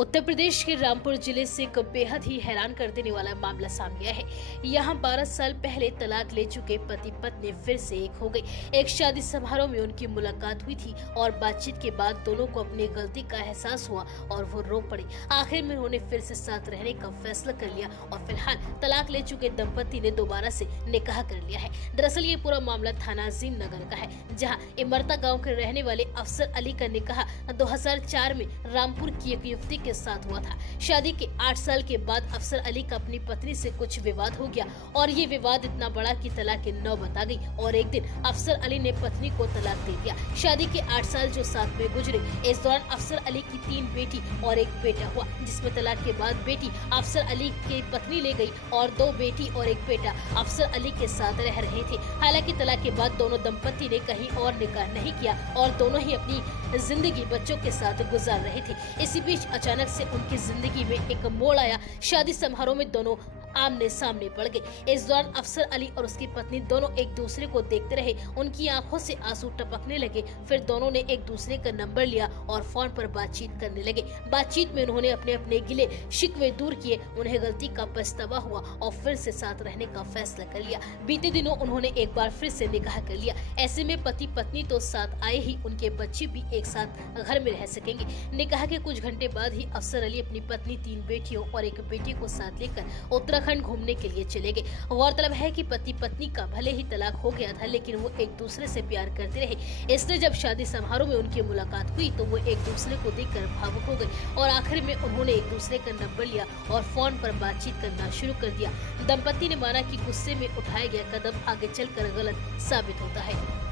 उत्तर प्रदेश के रामपुर जिले से एक बेहद ही हैरान कर देने वाला मामला सामने आया है। यहाँ 12 साल पहले तलाक ले चुके पति पत्नी फिर से एक हो गए। एक शादी समारोह में उनकी मुलाकात हुई थी और बातचीत के बाद दोनों को अपनी गलती का एहसास हुआ और वो रो पड़े। आखिर में उन्होंने फिर से साथ रहने का फैसला कर लिया और फिलहाल तलाक ले चुके दंपति ने दोबारा से निकाह कर लिया है। दरअसल ये पूरा मामला थाना अजीम नगर का है, जहाँ इमरता गाँव के रहने वाले अफसर अली का निकाह 2004 में रामपुर की एक युवती के साथ हुआ था। शादी के 8 साल के बाद अफसर अली का अपनी पत्नी से कुछ विवाद हो गया और ये विवाद इतना बड़ा कि तलाक की नौबत आ गई और एक दिन अफसर अली ने पत्नी को तलाक दे दिया। शादी के 8 साल जो साथ में गुजरे, इस दौरान अफसर अली की 3 बेटी और एक बेटा हुआ, जिसमें तलाक के बाद बेटी अफसर अली की पत्नी ले गई और 2 बेटी और एक बेटा अफसर अली के साथ रह रहे थे। हालांकि तलाक के बाद दोनों दंपति ने कहीं और निकाह नहीं किया और दोनों ही अपनी जिंदगी बच्चों के साथ गुजार रहे थे। इसी बीच अचानक से उनकी जिंदगी में एक मोड़ आया। शादी समारोह में दोनों आमने सामने पड़ गए। इस दौरान अफसर अली और उसकी पत्नी दोनों एक दूसरे को देखते रहे। उनकी आंखों से आंसू टपकने लगे। फिर दोनों ने एक दूसरे का नंबर लिया और फोन पर बातचीत करने लगे। बातचीत में उन्होंने अपने अपने गिले शिकवे दूर किए। उन्हें गलती का पछतावा हुआ और फिर से साथ रहने का फैसला कर लिया। बीते दिनों उन्होंने एक बार फिर से निकाह कर लिया। ऐसे में पति पत्नी तो साथ आए ही, उनके बच्चे भी एक साथ घर में रह सकेंगे। निकाह के कुछ घंटे बाद ही अफसर अली अपनी पत्नी, 3 बेटियों और एक बेटे को साथ लेकर उत्तराखंड घूमने के लिए चले गए। गौरतलब है कि पति पत्नी का भले ही तलाक हो गया था, लेकिन वो एक दूसरे से प्यार करते रहे। इसलिए जब शादी समारोह में उनकी मुलाकात हुई तो वो एक दूसरे को देखकर भावुक हो गए और आखिर में उन्होंने एक दूसरे का नंबर लिया और फोन पर बातचीत करना शुरू कर दिया। दंपति ने माना कि गुस्से में उठाया गया कदम आगे चलकर गलत साबित होता है।